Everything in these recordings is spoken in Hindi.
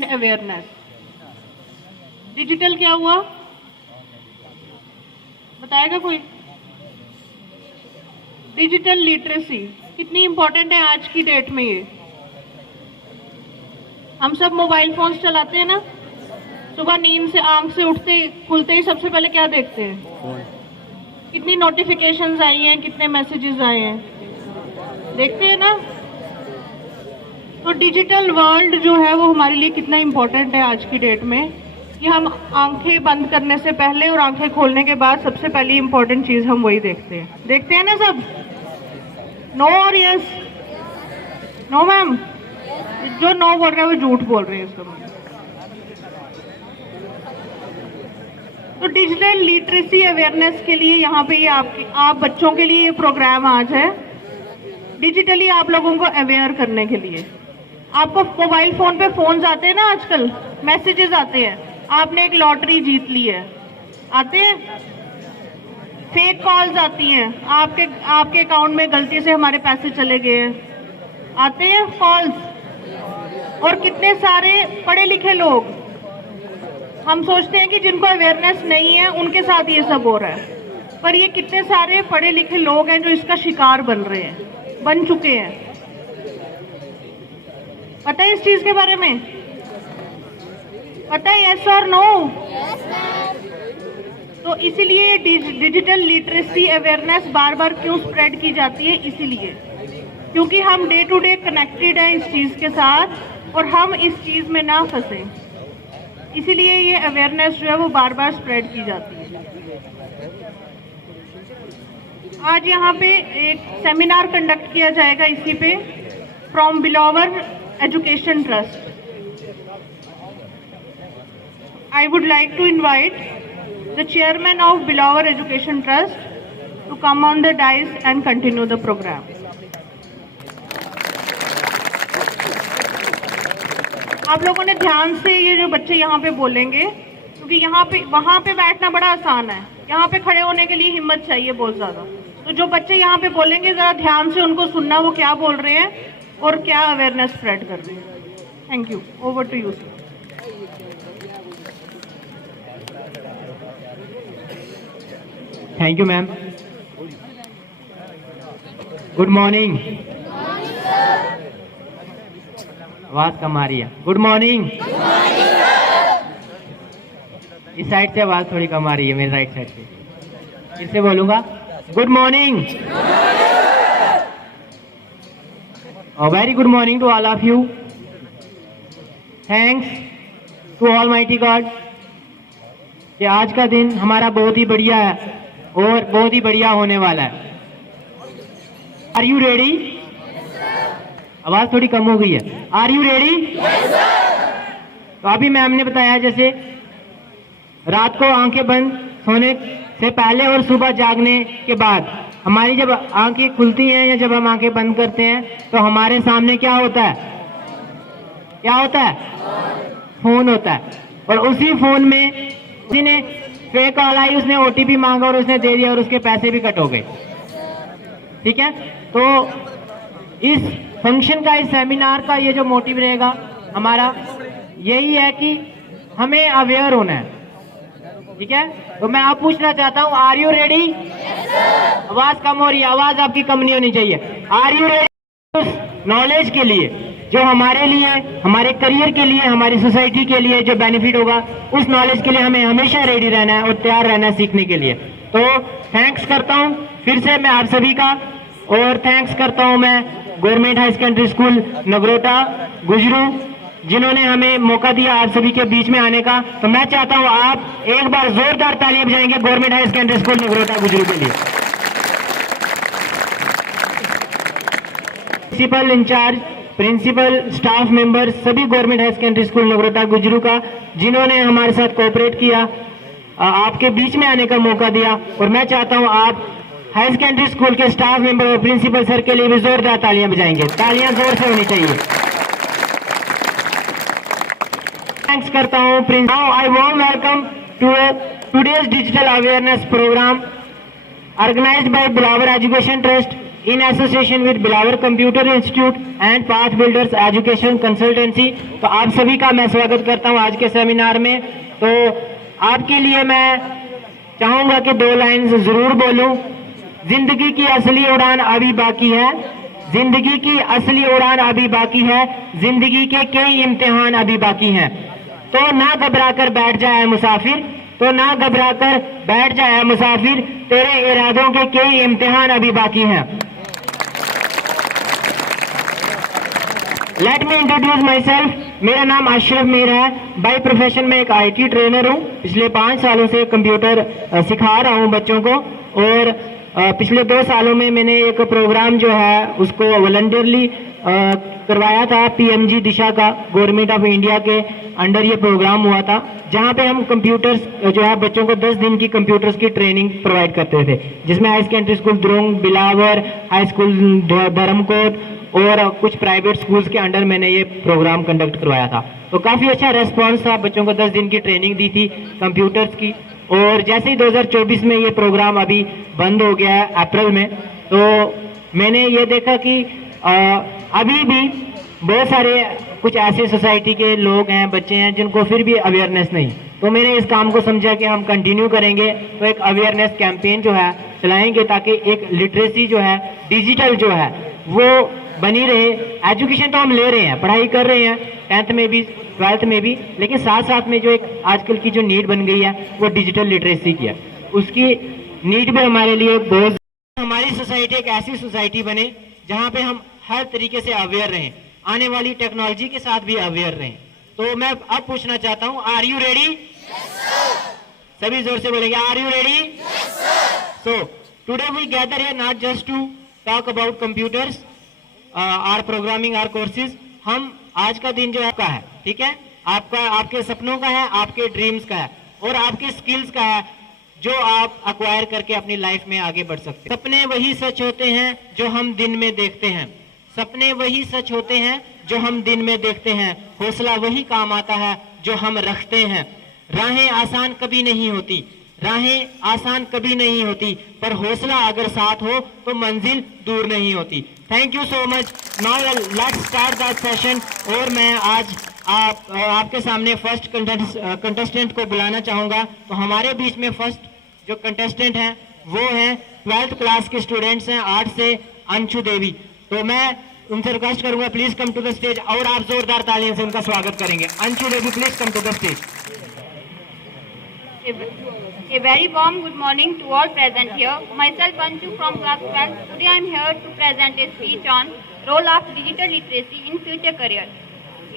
And awareness. डिजिटल क्या हुआ, बताएगा कोई? डिजिटल लिटरेसी कितनी इंपॉर्टेंट है आज की डेट में। ये हम सब मोबाइल फोन्स चलाते हैं ना, सुबह नींद से आंख से उठते खुलते ही सबसे पहले क्या देखते हैं? कितनी नोटिफिकेशंस आई हैं, कितने मैसेजेस आए हैं, देखते हैं ना। तो डिजिटल वर्ल्ड जो है वो हमारे लिए कितना इम्पोर्टेंट है आज की डेट में, कि हम आंखें बंद करने से पहले और आंखें खोलने के बाद सबसे पहली इम्पोर्टेंट चीज हम वही देखते हैं ना सब। नो और यस? No ma'am? जो नो बोल रहे हैं वो झूठ बोल रहे हैं इसका मतलब। तो डिजिटल लिटरेसी अवेयरनेस के लिए यहाँ पे आप बच्चों के लिए ये प्रोग्राम आज है, डिजिटली आप लोगों को अवेयर करने के लिए। आपको मोबाइल फोन पे फोन्स आते हैं ना आजकल, मैसेजेस आते हैं, आपने एक लॉटरी जीत ली है, आते हैं। फेक कॉल्स आती हैं, आपके अकाउंट में गलती से हमारे पैसे चले गए हैं, आते हैं कॉल्स। और कितने सारे पढ़े लिखे लोग, हम सोचते हैं कि जिनको अवेयरनेस नहीं है उनके साथ ये सब हो रहा है, पर ये कितने सारे पढ़े लिखे लोग हैं जो इसका शिकार बन रहे हैं, बन चुके हैं। पता है इस चीज के बारे में? पता है, यस और नो? तो इसीलिए डिजिटल लिटरेसी अवेयरनेस बार बार क्यों स्प्रेड की जाती है? इसीलिए क्योंकि हम डे टू डे कनेक्टेड हैं इस चीज के साथ और हम इस चीज में ना फंसे, इसीलिए ये अवेयरनेस जो है वो बार बार स्प्रेड की जाती है। आज यहाँ पे एक सेमिनार कंडक्ट किया जाएगा इसी पे, from Billawar education trust. I would like to invite the chairman of Bilawer Education Trust to come on the dais and continue the program. आप लोगों ने ध्यान से ये जो बच्चे यहाँ पे बोलेंगे, क्योंकि यहाँ पे वहाँ पे बैठना बड़ा आसान है, यहाँ पे खड़े होने के लिए हिम्मत चाहिए बहुत ज्यादा। तो जो बच्चे यहाँ पे बोलेंगे जरा ध्यान से उनको सुनना, वो क्या बोल रहे हैं और क्या अवेयरनेस स्प्रेड कर रहे हैं। Thank you, over to you. Thank you ma'am. Good morning. आवाज कम आ रही है। Good morning. इस साइड से आवाज थोड़ी कम आ रही है, मेरे राइट साइड से। फिर से बोलूंगा, good morning. Very good morning to all of you. Thanks to almighty God कि आज का दिन हमारा बहुत ही बढ़िया है और बहुत ही बढ़िया होने वाला है। Are you ready? आवाज थोड़ी कम हो गई है। Are you ready? तो अभी मैम ने बताया जैसे रात को आंखें बंद सोने से पहले और सुबह जागने के बाद हमारी जब आंखें खुलती हैं या जब हम आंखें बंद करते हैं तो हमारे सामने क्या होता है? क्या होता है? फोन होता है। और उसी फोन में किसी ने फेक कॉल आई, उसने ओटीपी मांगा और उसने दे दिया और उसके पैसे भी कट हो गए। ठीक है, तो इस फंक्शन का, इस सेमिनार का ये जो मोटिव रहेगा हमारा यही है कि हमें अवेयर होना है। ठीक है, तो मैं आप पूछना चाहता हूँ, आर यू रेडी? आवाज कम हो रही है, आवाज आपकी कम नहीं होनी चाहिए। Are you ready? नॉलेज के लिए जो हमारे लिए, हमारे करियर के लिए, हमारी सोसाइटी के लिए जो बेनिफिट होगा, उस नॉलेज के लिए हमें हमेशा रेडी रहना है और तैयार रहना है सीखने के लिए। तो थैंक्स करता हूं फिर से मैं आप सभी का, और थैंक्स करता हूं मैं government high secondary school Nagrota Gujroo जिन्होंने हमें मौका दिया आप सभी के बीच में आने का। तो मैं चाहता हूं आप एक बार जोरदार तालियां बजाएंगे government high secondary school Nagrota Gujroo के लिए। Principal in-charge, principal, staff member, सभी government high secondary school Nagrota Gujroo का जिन्होंने हमारे साथ कोऑपरेट किया, आपके बीच में आने का मौका दिया। और मैं चाहता हूं आप हाई सेकेंडरी स्कूल के स्टाफ मेंबर और प्रिंसिपल सर के लिए भी जोरदार तालियां बजाएंगे। तालियां जोर से होनी चाहिए। थैंक्स करता हूं principal. I warm welcome to today's digital awareness programme organised by Billawar education trust in association with Bilawar Computer Institute and Path Builders Education Consultancy। तो आप सभी का मैं स्वागत करता हूं आज के सेमिनार में। तो आपके लिए मैं चाहूंगा कि 2 लाइन्स जरूर बोलूं। जिंदगी की असली उड़ान अभी बाकी है, जिंदगी की असली उड़ान अभी बाकी है, जिंदगी के कई इम्तिहान अभी बाकी हैं। तो ना घबराकर बैठ जाए मुसाफिर, तो ना घबराकर बैठ जाए मुसाफिर, तेरे इरादों के कई इम्तिहान अभी बाकी हैं। Let me introduce my self. मेरा नाम अशरफ मीर है। बाय प्रोफेशन में एक IT ट्रेनर हूँ। पिछले 5 सालों से कंप्यूटर सिखा रहा हूँ बच्चों को, और पिछले 2 सालों में मैंने एक प्रोग्राम जो है उसको वॉलंटियरली करवाया था। PMG दिशा का गवर्नमेंट ऑफ इंडिया के अंडर ये प्रोग्राम हुआ था, जहाँ पे हम कंप्यूटर्स जो है बच्चों को 10 दिन की कंप्यूटर्स की ट्रेनिंग प्रोवाइड करते थे, जिसमें हाई सेकेंडरी स्कूल द्रोंग, बिलावर हाई स्कूल धर्मकोट और कुछ प्राइवेट स्कूल्स के अंडर मैंने ये प्रोग्राम कंडक्ट करवाया था। तो काफ़ी अच्छा रेस्पॉन्स था। बच्चों को 10 दिन की ट्रेनिंग दी थी कंप्यूटर्स की, और जैसे ही 2024 में ये प्रोग्राम अभी बंद हो गया है अप्रैल में, तो मैंने ये देखा कि अभी भी बहुत सारे कुछ ऐसे सोसाइटी के लोग हैं, बच्चे हैं, जिनको फिर भी अवेयरनेस नहीं। तो मैंने इस काम को समझा कि हम कंटिन्यू करेंगे, तो एक अवेयरनेस कैंपेन जो है चलाएंगे, ताकि एक लिटरेसी जो है डिजिटल जो है वो बनी रहे। एजुकेशन तो हम ले रहे हैं, पढ़ाई कर रहे हैं 10th में भी 12th में भी, लेकिन साथ साथ में जो एक आजकल की जो नीड बन गई है वो डिजिटल लिटरेसी की है। उसकी नीड भी हमारे लिए बहुत। हमारी सोसाइटी एक ऐसी सोसाइटी बने जहाँ पे हम हर तरीके से अवेयर रहें, आने वाली टेक्नोलॉजी के साथ भी अवेयर रहें। तो मैं अब पूछना चाहता हूँ, आर यू रेडी? सभी जोर से बोलेंगे, are you ready? So today we gather here not just to talk about computers, or programming, or courses. हम आज का दिन जो आपका है, ठीक है, आपका आपके सपनों का है, आपके ड्रीम्स का है, और आपके स्किल्स का है, जो आप अक्वायर करके अपनी लाइफ में आगे बढ़ सकते हैं। सपने वही सच होते हैं जो हम दिन में देखते हैं, सपने वही सच होते हैं जो हम दिन में देखते हैं, हौसला वही काम आता है जो हम रखते हैं। राहें आसान कभी नहीं होती, राहें आसान कभी नहीं होती, पर हौसला अगर साथ हो तो मंजिल दूर नहीं होती। Thank you so much. Now let's start that session. और मैं आज आपके सामने फर्स्ट कंटेस्टेंट को बुलाना चाहूंगा। तो हमारे बीच में फर्स्ट जो कंटेस्टेंट हैं वो हैं 12th क्लास के स्टूडेंट्स हैं, 8 से अंशु देवी। तो मैं उनसे रिक्वेस्ट करूंगा, please come to the stage, और आप जोरदार तालियों से उनका स्वागत करेंगे। Anshu Devi, please come to the stage. A very warm good morning to all present here. Myself Anshu from class 12. Today I am here to present a speech on role of digital literacy in future career.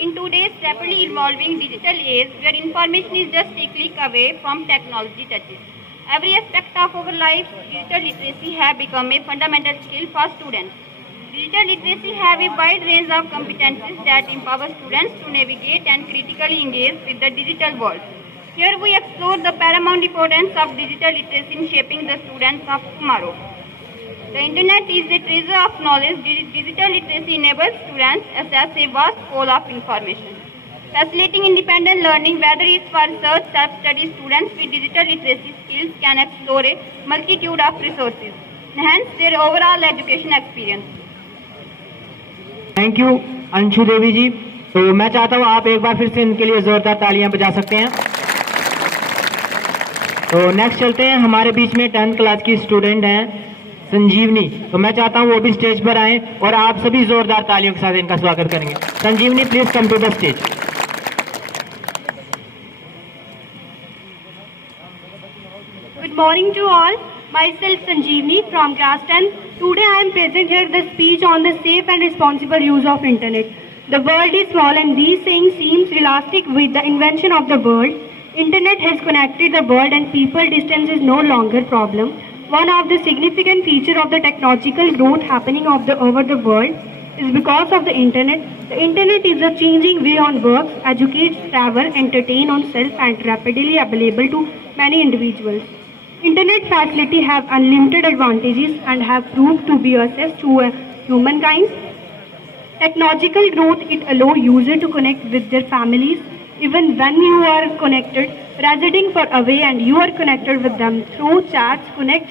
In today's rapidly evolving digital age, where information is just a click away from technology touches, every aspect of our life, digital literacy have become a fundamental skill for students. Digital literacy have a wide range of competencies that empower students to navigate and critically engage with the digital world. Here we explore the paramount importance of digital literacy in shaping the students of tomorrow. The internet is a treasure of knowledge. Digital literacy enables students to access a vast pool of information, facilitating independent learning. Whether it's for research, self-study, students with digital literacy skills can explore a multitude of resources, enhance their overall education experience. Thank you Anshu Devi ji. तो मैं चाहता हूँ आप एक बार फिर से इनके लिए जोरदार तालियां बजा सकते हैं। तो नेक्स्ट चलते हैं, हमारे बीच में 10th क्लास की स्टूडेंट हैं संजीवनी। तो मैं चाहता हूँ वो भी स्टेज पर आए और आप सभी जोरदार तालियों के साथ इनका स्वागत करेंगे। Sanjeevani, please come to the stage. Good morning to all. Myself Sanjeevani from class 10. Today I am present here the speech on the safe and responsible use of internet. The world is small and these sayings seems elastic. With the invention of the world, internet has connected the world and people distance is no longer problem. One of the significant feature of the technological growth happening over the world is because of the internet. The internet is a changing way on works, educates, travel, entertain on self and rapidly available to many individuals. Internet facility have unlimited advantages and have proved to be access to humankind. Technological growth, it allows users to connect with their families even when you are connected, residing far away, and you are connected with them through chats, connect,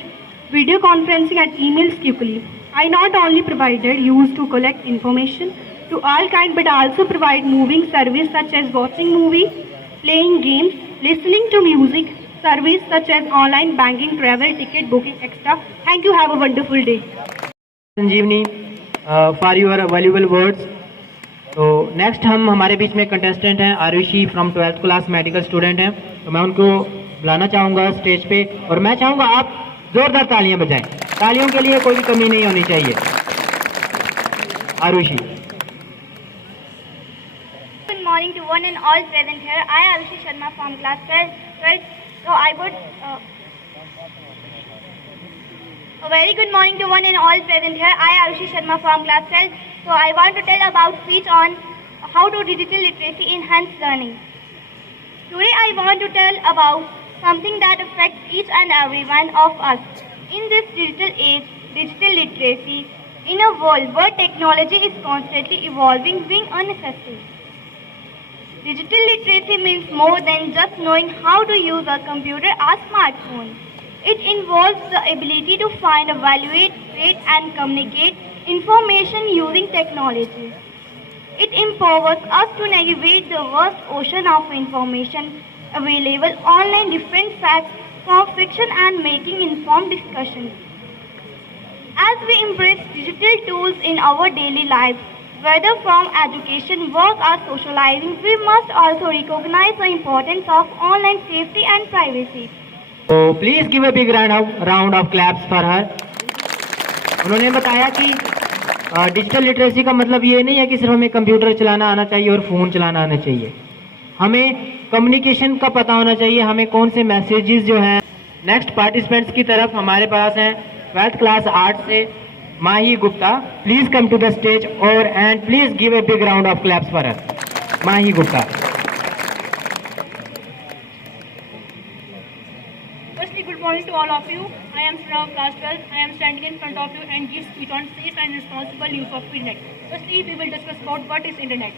video conferencing and emails quickly. I not only provided use to collect information to all kind, but also provide moving service such as watching movie, playing games, listening to music, service such as online banking, travel, ticket booking, etc. Thank you. Have a wonderful day. Sanjeevani for your valuable words. तो नेक्स्ट हम हमारे बीच में कंटेस्टेंट हैं Arushi from 12th class medical student हैं। तो मैं उनको बुलाना चाहूँगा स्टेज पे और मैं चाहूँगा आप जोरदार तालियां बजाएं। तालियों के लिए कोई भी कमी नहीं होनी चाहिए। Arushi. Good morning to one and all present here. I am Arushi Sharma from class 12. So I would a very good morning to one and all present here. I am Arushi Sharma from class 12. So I want to tell about speech on how to digital literacy enhance learning. Today I want to tell about something that affects each and every one of us. In this digital age, digital literacy, in a world where technology is constantly evolving, being a necessity. Digital literacy means more than just knowing how to use a computer or smartphone. It involves the ability to find, evaluate, rate and communicate information using technology. It empowers us to navigate the vast ocean of information available online, different facts from fiction and making informed discussions. As we embrace digital tools in our daily lives, whether from education, work or socializing, we must also recognize the importance of online safety and privacy. तो please give a big round of claps for her. उन्होंने बताया कि डिजिटल लिटरेसी का मतलब ये नहीं है कि सिर्फ हमें कंप्यूटर चलाना आना चाहिए और फ़ोन चलाना आना चाहिए, हमें कम्युनिकेशन का पता होना चाहिए, हमें कौन से मैसेजेस जो हैं। नेक्स्ट पार्टिसिपेंट्स की तरफ हमारे पास हैं 12th क्लास आर्ट्स से Mahi Gupta. Please come to the stage और and please give a big round of claps for her. Mahi Gupta. Firstly, good morning to all of you. I am from class 12. I am standing in front of you and give speech on safe and responsible use of internet. Firstly, we will discuss about what is internet.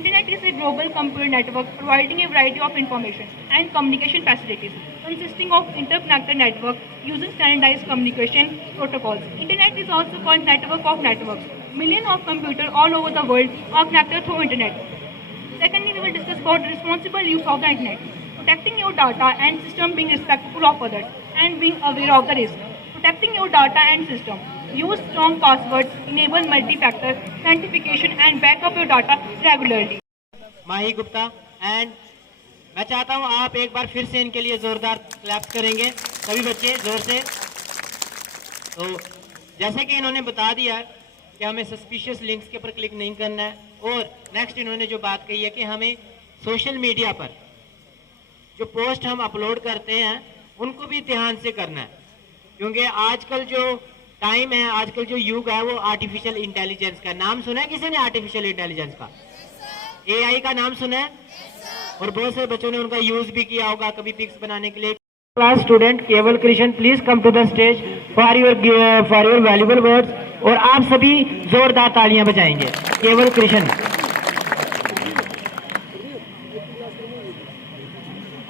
Internet is a global computer network providing a variety of information and communication facilities, consisting of interconnected network using standardized communication protocols. Internet is also called network of networks. Millions of computers all over the world are connected through internet. Secondly, we will discuss about responsible use of the internet. Protecting your data and system, being respectful of others and being aware of the risk. Protecting your data and system. Use strong passwords, enable multi-factor authentication and back up your data regularly. Mahi Gupta and मैं चाहता हूं आप एक बार फिर से इनके लिए जोरदार क्लैप्स करेंगे सभी बच्चे जोर से। तो जैसे कि इन्होंने बता दिया कि हमें सस्पिशियस लिंक्स के ऊपर क्लिक नहीं करना है, और नेक्स्ट इन्होंने जो बात कही है कि हमें सोशल मीडिया पर जो पोस्ट हम अपलोड करते हैं उनको भी ध्यान से करना है, क्योंकि आजकल जो टाइम है, आजकल जो युग है वो आर्टिफिशियल इंटेलिजेंस का। नाम सुना है किसी ने आर्टिफिशियल इंटेलिजेंस का? एआई का नाम सुना है? और बहुत से बच्चों ने उनका यूज भी किया होगा कभी पिक्स बनाने के लिए। Class student Keval Krishan, please come to the stage for your valuable words. और आप सभी जोरदार तालियां बजाएंगे। केवल Krishna.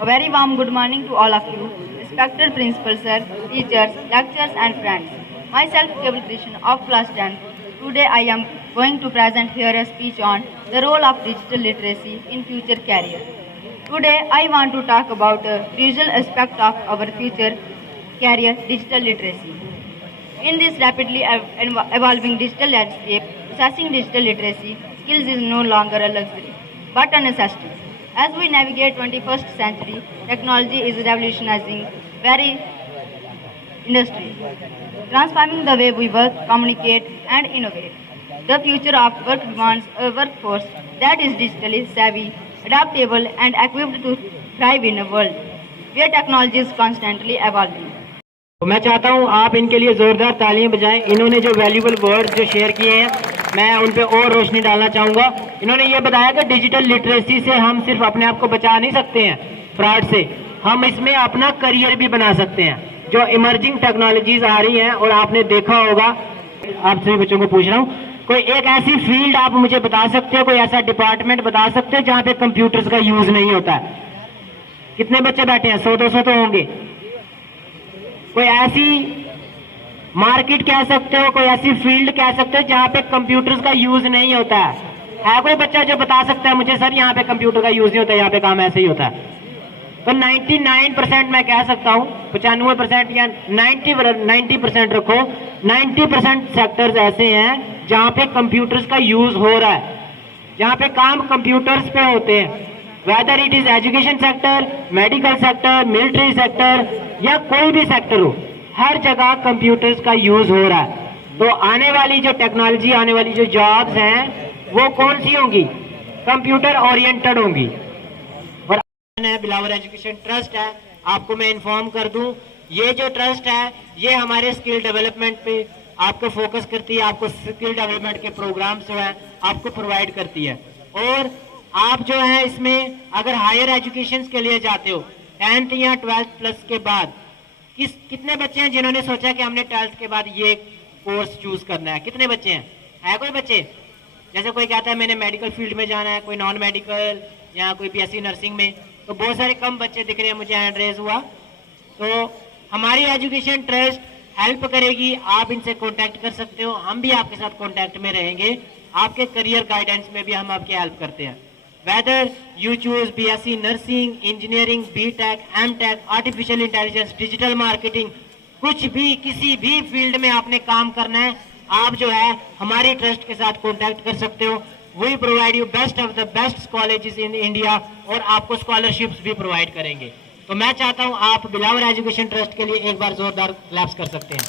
A very warm good morning to all of you, respected principal sir, teachers, lecturers and friends. Myself Keval Krishnan of class 10. Today I am going to present here a speech on the role of digital literacy in future career. Today I want to talk about the visual aspect of our future career, digital literacy. In this rapidly evolving digital landscape, possessing digital literacy skills is no longer a luxury, but a necessity. As we navigate 21st century, technology is revolutionizing very industry, transforming the way we work, communicate, and innovate. The future of work demands a workforce that is digitally savvy, adaptable, and equipped to thrive in a world where technology is constantly evolving. तो मैं चाहता हूं आप इनके लिए जोरदार तालियां बजाएं। इन्होंने जो वैल्यूबल वर्ड्स जो शेयर किए हैं मैं उन पे और रोशनी डालना चाहूँगा। इन्होंने ये बताया कि डिजिटल लिटरेसी से हम सिर्फ अपने आप को बचा नहीं सकते हैं फ्रॉड से, हम इसमें अपना करियर भी बना सकते हैं। जो इमर्जिंग टेक्नोलॉजीज आ रही हैं, और आपने देखा होगा, आप सभी बच्चों को पूछ रहा हूँ, कोई एक ऐसी फील्ड आप मुझे बता सकते हो, कोई ऐसा डिपार्टमेंट बता सकते हो जहाँ पे कंप्यूटर्स का यूज नहीं होता है? कितने बच्चे बैठे हैं? 100-200 तो होंगे। कोई ऐसी मार्केट कह सकते हो, कोई ऐसी फील्ड कह सकते हो जहाँ पे कंप्यूटर्स का यूज नहीं होता है कोई बच्चा जो बता सकता है मुझे सर यहाँ पे कंप्यूटर का यूज नहीं होता, यहाँ पे काम ऐसे ही होता है? तो 99% मैं कह सकता हूँ, 95% या 90% रखो, 90% सेक्टर्स ऐसे हैं जहाँ पे कंप्यूटर्स का यूज हो रहा है, जहाँ पे काम कंप्यूटर्स पे होते हैं, whether it is education sector, medical sector, military sector या कोई भी सेक्टर हो, हर जगह कंप्यूटर्स का यूज हो रहा है। तो आने वाली जो टेक्नोलॉजी, आने वाली जो जॉब्स हैं वो कौन सी होंगी? कंप्यूटर ओरिएंटेड होंगी। और बिलावर एजुकेशन ट्रस्ट है, आपको मैं इन्फॉर्म कर दूं, ये जो ट्रस्ट है ये हमारे स्किल डेवलपमेंट पे आपको फोकस करती है, आपको स्किल डेवलपमेंट के प्रोग्राम्स जो है आपको प्रोवाइड करती है। और आप जो है इसमें अगर हायर एजुकेशन के लिए जाते हो 10th या 12th प्लस के बाद, कितने बच्चे हैं जिन्होंने सोचा कि हमने 12th के बाद ये कोर्स चूज करना है? कितने बच्चे हैं? है कोई बच्चे? जैसे कोई कहता है मैंने मेडिकल फील्ड में जाना है, कोई नॉन मेडिकल या कोई बीएससी नर्सिंग में, तो बहुत सारे कम बच्चे दिख रहे हैं मुझे, हैंड रेज हुआ। तो हमारी एजुकेशन ट्रस्ट हेल्प करेगी, आप इनसे कांटेक्ट कर सकते हो, हम भी आपके साथ कांटेक्ट में रहेंगे, आपके करियर गाइडेंस में भी हम आपकी हेल्प करते हैं। Whether you choose BSc nursing, engineering, BTech, MTech, artificial intelligence, digital marketing, कुछ भी किसी भी फील्ड में आपने काम करना है, आप जो है हमारी ट्रस्ट के साथ कांटेक्ट कर सकते हो। We provide you best of the best colleges in India और आपको स्कॉलरशिप्स भी प्रोवाइड करेंगे। तो मैं चाहता हूं आप बिलावर एजुकेशन ट्रस्ट के लिए एक बार जोरदार क्लैप्स कर सकते हैं।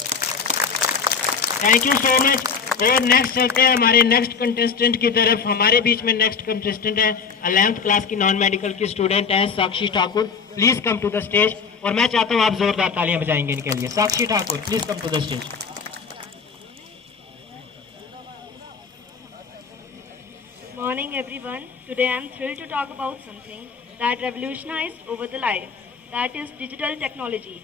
Thank you so much. और नेक्स्ट चलते हैं हमारे नेक्स्ट कंटेस्टेंट की तरफ। हमारे बीच में नेक्स्ट कंटेस्टेंट है 11th क्लास की नॉन मेडिकल की स्टूडेंट है Sakshi Thakur. Please come to the stage और मैं चाहता हूं आप जोरदार तालियां बजाएंगे इनके लिए। Sakshi Thakur please come to the stage. Morning everyone. Today I am thrilled to talk about something that revolutionized over the life, that is digital technology.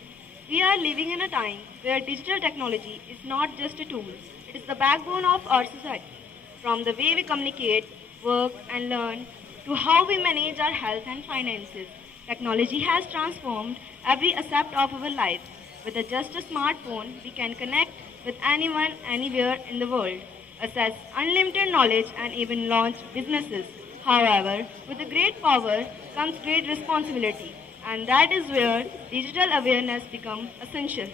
We are living in a time where digital technology is not just a tool, it is the backbone of our society. From the way we communicate, work and learn to how we manage our health and finances, technology has transformed every aspect of our lives. With just a smartphone, we can connect with anyone, anywhere in the world, access unlimited knowledge and even launch businesses. However, with a great power comes great responsibility, and that is where digital awareness becomes essential.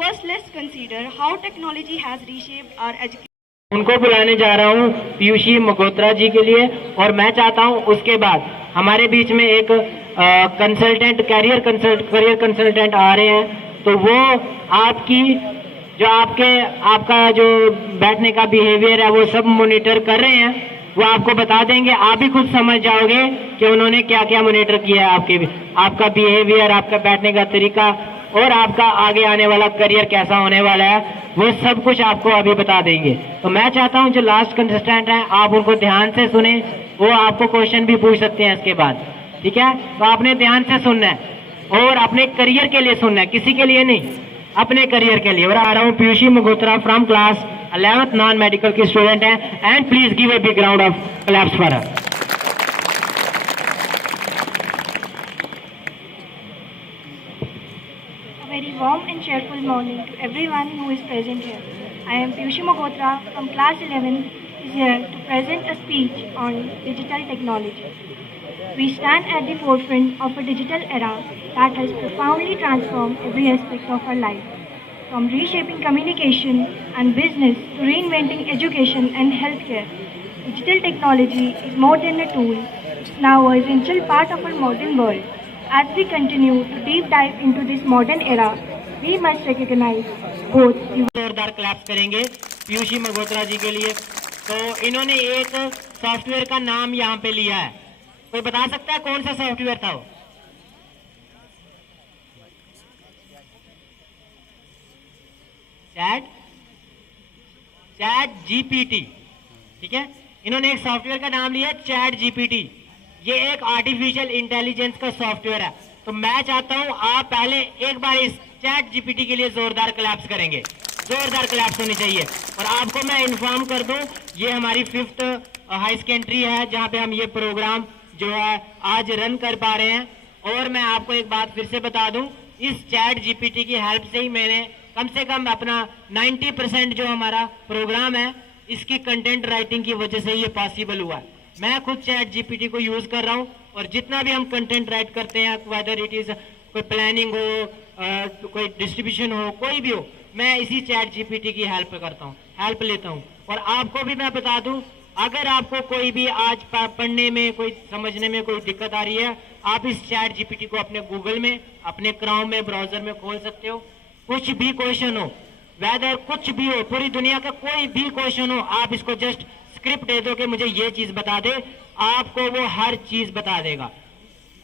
First, let's consider how technology has reshaped our education. उनको बुलाने जा रहा हूँ पीयूषी मगोत्रा जी के लिए, और मैं चाहता हूँ उसके बाद हमारे बीच में एक कंसल्टेंट, करियर कंसल्टेंट आ रहे हैं, तो वो आपकी जो आपका जो बैठने का बिहेवियर है वो सब मॉनिटर कर रहे हैं, वो आपको बता देंगे। आप भी खुद समझ जाओगे कि उन्होंने क्या क्या मॉनिटर किया है, आपका बिहेवियर, आपका बैठने का तरीका और आपका आगे आने वाला करियर कैसा होने वाला है, वो सब कुछ आपको अभी बता देंगे। तो मैं चाहता हूं जो लास्ट कंटेस्टेंट हैं आप उनको ध्यान से सुने, वो आपको क्वेश्चन भी पूछ सकते हैं इसके बाद, ठीक है? तो आपने ध्यान से सुनना है और अपने करियर के लिए सुनना है, किसी के लिए नहीं, अपने करियर के लिए। और आ रहा हूँ Piyushi Magotra from class 11th non medical की स्टूडेंट है, and please give a big round of claps for her. A very warm and cheerful morning to everyone who is present here. I am Piyushi Magotra from class 11 is here to present a speech on digital technology. We stand at the forefront of a digital era that has profoundly transformed every aspect of our life, from reshaping communication and business to reinventing education and healthcare. Digital technology is more than a tool, it's now an essential part of our modern world. As we continue to deep dive into this modern era, we must recognize both the जोरदार क्लैप्स करेंगे पीयूषी मगोत्रा जी के लिए। तो इन्होंने एक सॉफ्टवेयर का नाम यहाँ पे लिया है, कोई बता सकता है कौन सा सॉफ्टवेयर था वो? चैट जीपीटी, ठीक है? इन्होंने एक सॉफ्टवेयर का नाम लिया चैट जीपीटी। ये एक आर्टिफिशियल इंटेलिजेंस का सॉफ्टवेयर है। तो मैं चाहता हूं आप पहले एक बार इस चैट जीपीटी के लिए जोरदार क्लैप्स करेंगे, जोरदार क्लैप्स होनी चाहिए। और आपको मैं इन्फॉर्म कर दूं, ये हमारी 5th हाई सेकेंडरी है जहां पे हम ये प्रोग्राम जो है आज रन कर पा रहे हैं। और मैं आपको एक बात फिर से बता दूं, इस चैट जीपीटी की हेल्प से ही मैंने कम से कम अपना 90% जो हमारा प्रोग्राम है इसकी कंटेंट राइटिंग की वजह से ये पॉसिबल हुआ है। मैं खुद चैट जीपीटी को यूज कर रहा हूँ और जितना भी हम कंटेंट राइट करते हैं, वेदर इट इज कोई प्लानिंग हो, कोई डिस्ट्रीब्यूशन हो, कोई भी हो, मैं इसी चैट जीपीटी की हेल्प लेता हूँ। और आपको भी मैं बता दूं, अगर आपको कोई भी आज पढ़ने में, कोई समझने में कोई दिक्कत आ रही है, आप इस चैट जीपीटी को अपने गूगल में, अपने क्रोम में, ब्राउजर में खोल सकते हो। कुछ भी क्वेश्चन हो, वेदर कुछ भी हो, पूरी दुनिया का कोई भी क्वेश्चन हो, आप इसको जस्ट स्क्रिप्ट दे दो कि मुझे ये चीज बता दे, आपको वो हर चीज बता देगा।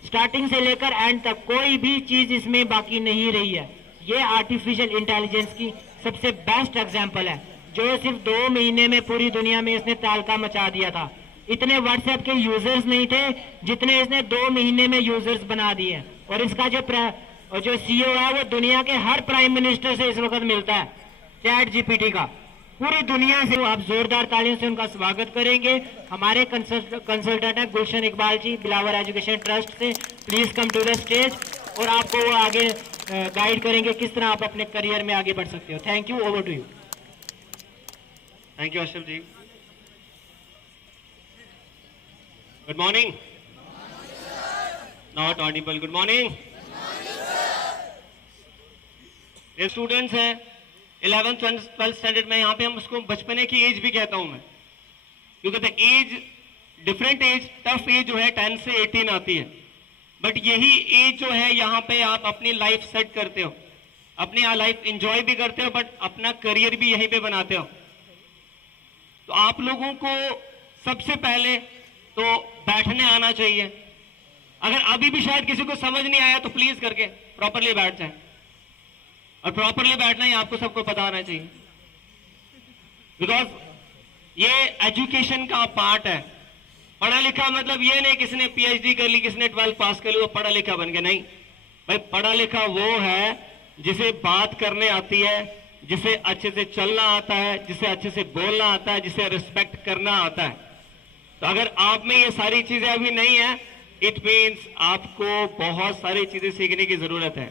स्टार्टिंग से लेकर एंड तक कोई भी चीज इसमें बाकी नहीं रही है। ये आर्टिफिशियल इंटेलिजेंस की सबसे बेस्ट एग्जांपल है, जो सिर्फ 2 महीने में पूरी दुनिया में इसने तहलका मचा दिया था। इतने व्हाट्सएप के यूजर्स नहीं थे जितने इसने 2 महीने में यूजर्स बना दिए। और इसका जो सीईओ है वो दुनिया के हर प्राइम मिनिस्टर से इस वक्त मिलता है, चैट जीपीटी का, पूरी दुनिया से। आप जोरदार तालियों से उनका स्वागत करेंगे। हमारे कंसल्टेंट है गुलशन इकबाल जी, बिलावर एजुकेशन ट्रस्ट से। Please come to the stage और आपको वो आगे गाइड करेंगे किस तरह आप अपने करियर में आगे बढ़ सकते हो। Thank you, over to you. Thank you Ashraf ji. Good morning. Not audible. Good morning. ये स्टूडेंट्स हैं 11th 12th स्टैंडर्ड में, यहाँ पे हम उसको बचपने की एज भी कहता हूं मैं, क्योंकि the age, different age, tough age जो है 10 से 18 आती है, बट यही एज जो है यहाँ पे आप अपनी लाइफ सेट करते हो, अपनी लाइफ एंजॉय भी करते हो, बट अपना करियर भी यहीं पे बनाते हो। तो आप लोगों को सबसे पहले तो बैठने आना चाहिए। अगर अभी भी शायद किसी को समझ नहीं आया तो प्लीज करके प्रॉपरली बैठ जाए, और प्रॉपरली बैठना ही आपको सबको पता होना चाहिए, बिकॉज ये एजुकेशन का पार्ट है। पढ़ा लिखा मतलब ये नहीं किसने पीएचडी कर ली, किसने 12th पास कर ली वो पढ़ा लिखा बन गया, नहीं भाई। पढ़ा लिखा वो है जिसे बात करने आती है, जिसे अच्छे से चलना आता है, जिसे अच्छे से बोलना आता है, जिसे रिस्पेक्ट करना आता है। तो अगर आप में ये सारी चीजें अभी नहीं है, इट मीन्स आपको बहुत सारी चीजें सीखने की जरूरत है।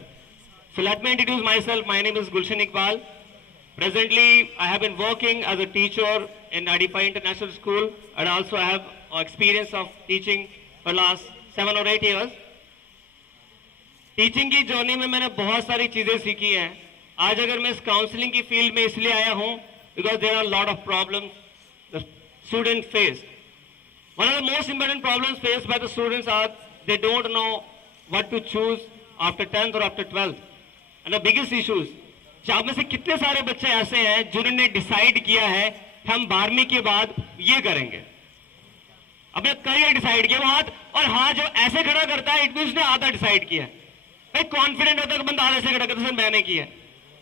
So let me introduce myself. My name is Gulshan Iqbal. Presently, I have been working as a teacher in Adipai International School, and also I have experience of teaching for last 7 or 8 years. Teaching की जर्नी में मैंने बहुत सारी चीजें सीखी हैं। आज अगर मैं इस काउंसलिंग की फील्ड में इसलिए आया हूं because there are lot of problems the student face. One of the most important problems faced by the students are they don't know what to choose after 10th और after 12th। And the biggest issues, आप में से कितने सारे बच्चे ऐसे हैं जिन्होंने डिसाइड किया है हम 12वीं के बाद ये करेंगे, अपना करियर डिसाइड किया, वो हाथ और हाथ जो ऐसे खड़ा करता है इट मींस उसने आधा डिसाइड किया है। भाई कॉन्फिडेंट होता है कि बंदा आधे से खड़ा करता है, मैंने किया,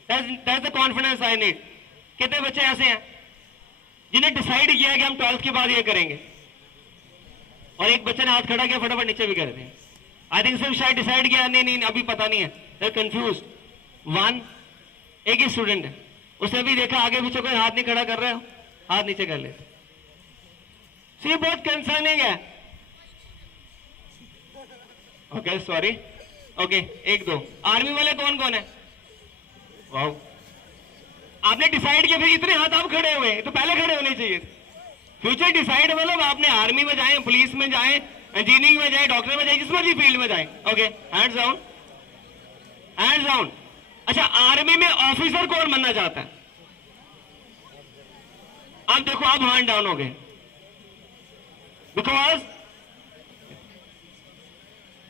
that's the confidence I need. कितने बच्चे ऐसे हैं जिन्हें डिसाइड किया है कि हम 12th के बाद ये करेंगे, और एक बच्चे ने हाथ खड़ा किया फटाफट नीचे भी कर दिया। आई थिंक सिर्फ शायद डिसाइड किया, नहीं अभी पता नहीं है, दे कंफ्यूज। वन एक ही स्टूडेंट है, उसने भी देखा आगे पीछे कोई हाथ नहीं खड़ा कर रहा है, हाथ नीचे कर ले। ये बहुत कंसर्निंग है। ओके सॉरी, ओके एक दो आर्मी वाले कौन कौन है? वाओ, आपने डिसाइड किया, फिर इतने हाथ आप खड़े हुए, तो पहले खड़े होने चाहिए। फ्यूचर डिसाइड मतलब आपने आर्मी में जाए, पुलिस में जाए, इंजीनियरिंग में जाए, डॉक्टर में जाए, जिस मर्जी फील्ड में जाए। Okay hands down, hands down. अच्छा, आर्मी में ऑफिसर कौन बनना चाहता है? आप देखो, आप हैंड डाउन हो गए, बिकॉज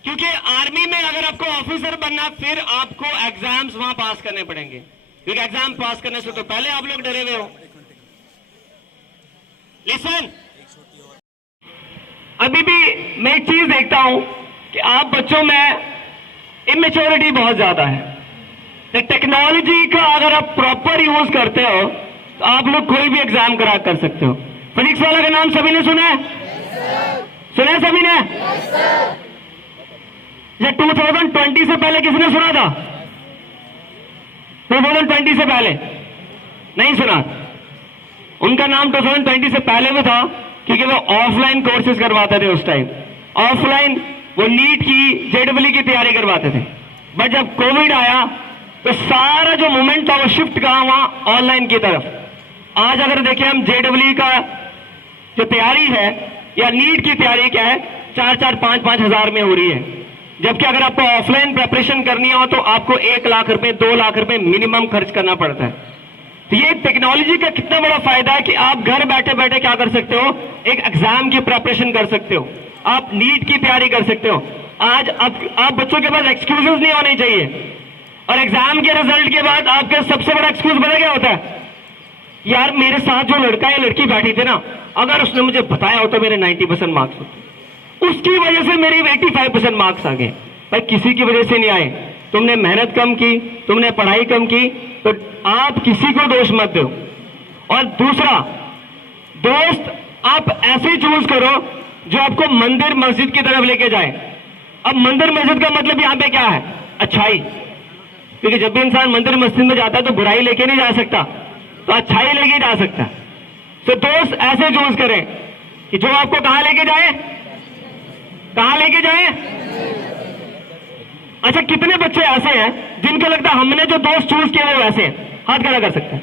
क्योंकि आर्मी में अगर आपको ऑफिसर बनना, फिर आपको एग्जाम्स वहां पास करने पड़ेंगे, क्योंकि एग्जाम पास करने से तो पहले आप लोग डरे हुए हो। लिसन, अभी भी मैं एक चीज देखता हूं कि आप बच्चों में इमेच्योरिटी बहुत ज्यादा है। तो टेक्नोलॉजी का अगर आप प्रॉपर यूज करते हो तो आप लोग कोई भी एग्जाम क्रैक कर सकते हो। फिजिक्स वाला का नाम सभी ने सुना है? सुना है सभी ने? ये 2020 से पहले किसने सुना था? 2020 से पहले नहीं सुना। उनका नाम 2020 से पहले में था क्योंकि वो ऑफलाइन कोर्सेज करवाते थे उस टाइम। ऑफलाइन वो नीट की, जेडब्ल्यू की तैयारी करवाते थे। बट जब कोविड आया तो सारा जो मूवमेंट था वो शिफ्ट कहा वहां ऑनलाइन की तरफ। आज अगर देखें हम JEE का जो तैयारी है या नीट की तैयारी क्या है, 4-4, 5-5 हजार में हो रही है, जबकि अगर आपको ऑफलाइन प्रिपरेशन करनी हो तो आपको 1 लाख रुपए 2 लाख रुपए मिनिमम खर्च करना पड़ता है। तो ये टेक्नोलॉजी का कितना बड़ा फायदा है कि आप घर बैठे बैठे क्या कर सकते हो, एक एग्जाम की प्रिपरेशन कर सकते हो, आप नीट की तैयारी कर सकते हो। आज आप बच्चों के पास एक्सक्यूजेस नहीं होने चाहिए। और एग्जाम के रिजल्ट के बाद आपका सबसे बड़ा एक्सक्यूज पता क्या होता है, यार मेरे साथ जो लड़का या लड़की बैठी थी ना, अगर उसने मुझे बताया होता मेरे 90% मार्क्स होते, उसकी वजह से मेरे 85% मार्क्स आ गए। भाई किसी की वजह से नहीं आए, तुमने मेहनत कम की, तुमने पढ़ाई कम की, तो आप किसी को दोष मत दो। और दूसरा, दोस्त आप ऐसे चूज करो जो आपको मंदिर मस्जिद की तरफ लेके जाए। अब मंदिर मस्जिद का मतलब यहां पे क्या है, अच्छाई, क्योंकि जब भी इंसान मंदिर मस्जिद में जाता है तो बुराई लेके नहीं जा सकता, तो अच्छाई लेके जा सकता है। तो दोस्त ऐसे चूज करें कि जो आपको कहां लेके जाए, कहां लेके जाए। अच्छा, कितने बच्चे ऐसे हैं जिनको लगता है हमने जो दोस्त चूज किए वो वैसे हैं, हाथ खड़ा कर सकते हैं।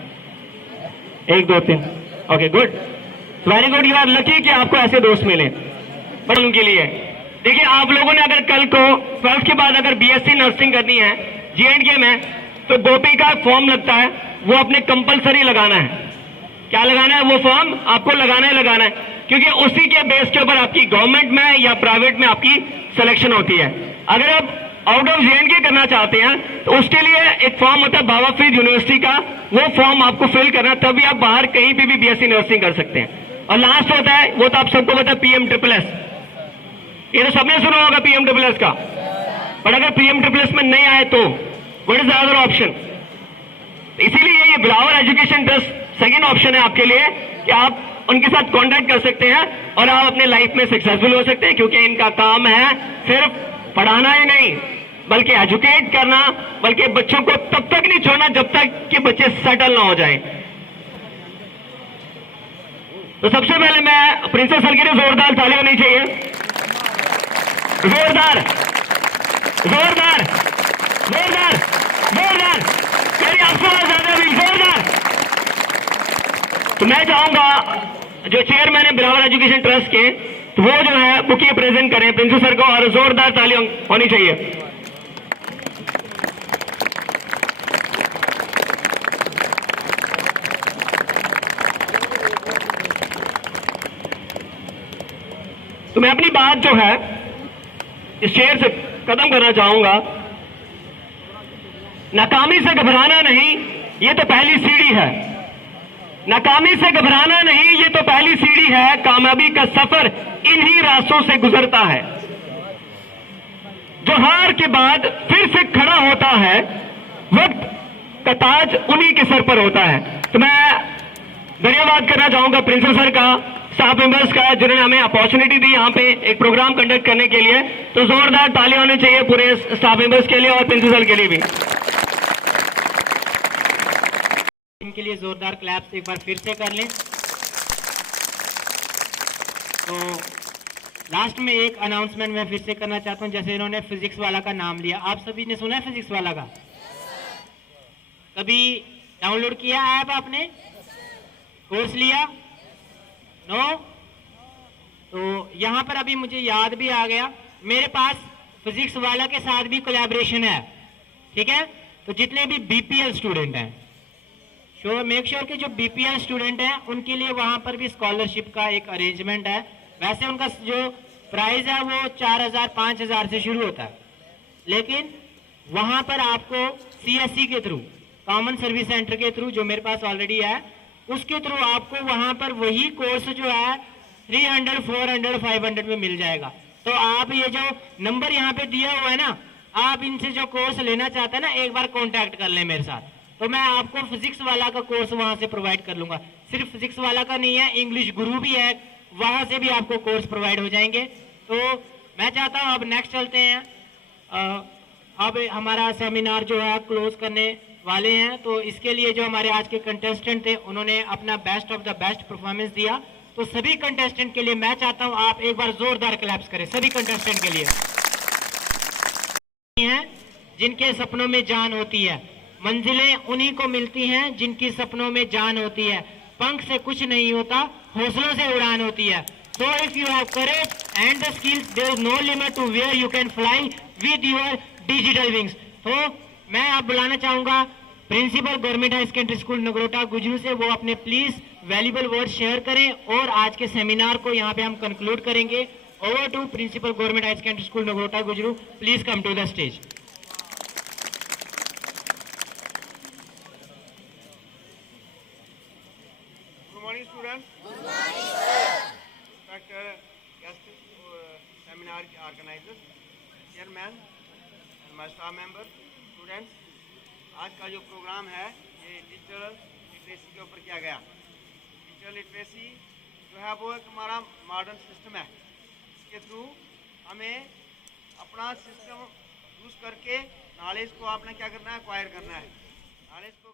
1 2 3, okay good, very good, you are lucky कि आपको ऐसे दोस्त मिले। बट उनके लिए देखिए, आप लोगों ने अगर कल को 12th के बाद अगर BSc नर्सिंग करनी है J&K में, तो गोपी का फॉर्म लगता है, वो अपने कंपलसरी लगाना है। क्या लगाना है, वो फॉर्म आपको लगाना है, क्योंकि उसी के बेस के ऊपर आपकी गवर्नमेंट में या प्राइवेट में आपकी सिलेक्शन होती है। अगर आप आउट ऑफ J&K करना चाहते हैं तो उसके लिए एक फॉर्म होता है बाबा फरीद यूनिवर्सिटी का, वो फॉर्म आपको फिल करना, तभी आप बाहर कहीं पे भी BSc नर्सिंग कर सकते हैं। और लास्ट होता है, वो तो आप सबको पता है, PMSSS। ये तो सबने सुना होगा PMSSS का, पर अगर PMSSS में नहीं आए तो what is the other option. इसीलिए ये बिलावर एजुकेशन ट्रस्ट सेकेंड ऑप्शन है आपके लिए कि आप उनके साथ कांटेक्ट कर सकते हैं और आप अपने लाइफ में सक्सेसफुल हो सकते हैं, क्योंकि इनका काम है सिर्फ पढ़ाना ही नहीं बल्कि एजुकेट करना, बल्कि बच्चों को तब तक नहीं छोड़ना जब तक कि बच्चे सेटल ना हो जाएं। तो सबसे पहले मैं प्रिंसेस सर के लिए जोरदार ताली होनी चाहिए, जोरदार जोरदार जोरदार जोरदार, मेरी आपसे आवाज ज्यादा भी जोरदार। तो मैं चाहूंगा जो चेयरमैन है बिलावर एजुकेशन ट्रस्ट के, तो वो जो है बुके प्रेजेंट करें प्रिंसेस सर को, और जोरदार ताली होनी चाहिए। तो मैं अपनी बात जो है इस शेर से खत्म करना चाहूंगा, नाकामी से घबराना नहीं, ये तो पहली सीढ़ी है। नाकामी से घबराना नहीं, ये तो पहली सीढ़ी है, कामयाबी का सफर इन्हीं रास्तों से गुजरता है। जो हार के बाद फिर से खड़ा होता है, वक्त का ताज उन्हीं के सर पर होता है। तो मैं धन्यवाद करना चाहूंगा प्रिंसिपल सर का, स्टाफ मेंबर्स का, जिन्होंने हमें अपॉर्चुनिटी दी यहाँ पे एक प्रोग्राम कंडक्ट करने के लिए। तो जोरदार ताली होनी चाहिए पूरे स्टाफ मेंबर्स के लिए और प्रिंसिपल के लिए भी। इनके लिए जोरदार क्लैप्स एक बार फिर से कर लें। तो लास्ट में एक अनाउंसमेंट मैं फिर से करना चाहता हूं, जैसे इन्होंने फिजिक्स वाला का नाम लिया, आप सभी ने सुना है फिजिक्स वाला का? कभी डाउनलोड किया ऐप आपने, कोर्स लिया? नो? तो यहां पर अभी मुझे याद भी आ गया, मेरे पास फिजिक्स वाला के साथ भी कोलैबोरेशन है, ठीक है? तो जितने भी BPL स्टूडेंट हैं, मेक श्योर कि जो BPL स्टूडेंट हैं उनके लिए वहां पर भी स्कॉलरशिप का एक अरेंजमेंट है। वैसे उनका जो प्राइस है वो 4000-5000 से शुरू होता है, लेकिन वहां पर आपको CSC के थ्रू, कॉमन सर्विस सेंटर के थ्रू, जो मेरे पास ऑलरेडी है, उसके थ्रू आपको वहां पर वही कोर्स जो है 300, 400, 500 में मिल जाएगा। तो आप ये जो नंबर यहाँ पे दिया हुआ है ना, आप इनसे जो कोर्स लेना चाहते हैं ना, एक बार कॉन्टैक्ट कर लें मेरे साथ, तो मैं आपको फिजिक्स वाला का कोर्स वहां से प्रोवाइड कर लूंगा। सिर्फ फिजिक्स वाला का नहीं है, इंग्लिश गुरु भी है, वहां से भी आपको कोर्स प्रोवाइड हो जाएंगे। तो मैं चाहता हूं अब नेक्स्ट चलते हैं। अब हमारा सेमिनार जो है क्लोज करने वाले हैं, तो इसके लिए जो हमारे आज के कंटेस्टेंट थे उन्होंने अपना best of the best performance दिया। तो सभी कंटेस्टेंट के लिए मैं चाहता हूं आप एक बार जोरदार क्लैप्स करें सभी कंटेस्टेंट के लिए, हैं जिनके सपनों में जान होती है, मंजिलें उन्हीं को मिलती हैं जिनकी सपनों में जान होती है। पंख से कुछ नहीं होता, हौसलों से उड़ान होती है। So if you have courage and the skills, there is no limit to where you can fly with your digital wings. तो मैं आप बुलाना चाहूंगा principal government high secondary school Nagrota Gujroo से, वो अपने प्लीज वैल्यूबल वर्ड शेयर करें और आज के सेमिनार को यहाँ पे हम कंक्लूड करेंगे। Over to principal government high secondary school Nagrota Gujroo, please come to the stage. Good morning, students. Good morning, sir. Respected guest seminar organizers, chairman and my staff member, students. आज का जो प्रोग्राम है ये डिजिटल लिटरेसी के ऊपर किया गया। डिजिटल लिटरेसी जो है वो एक हमारा मॉडर्न सिस्टम है। इसके थ्रू हमें अपना सिस्टम यूज़ करके नॉलेज को आपने क्या करना है, एक्वायर करना है। नॉलेज को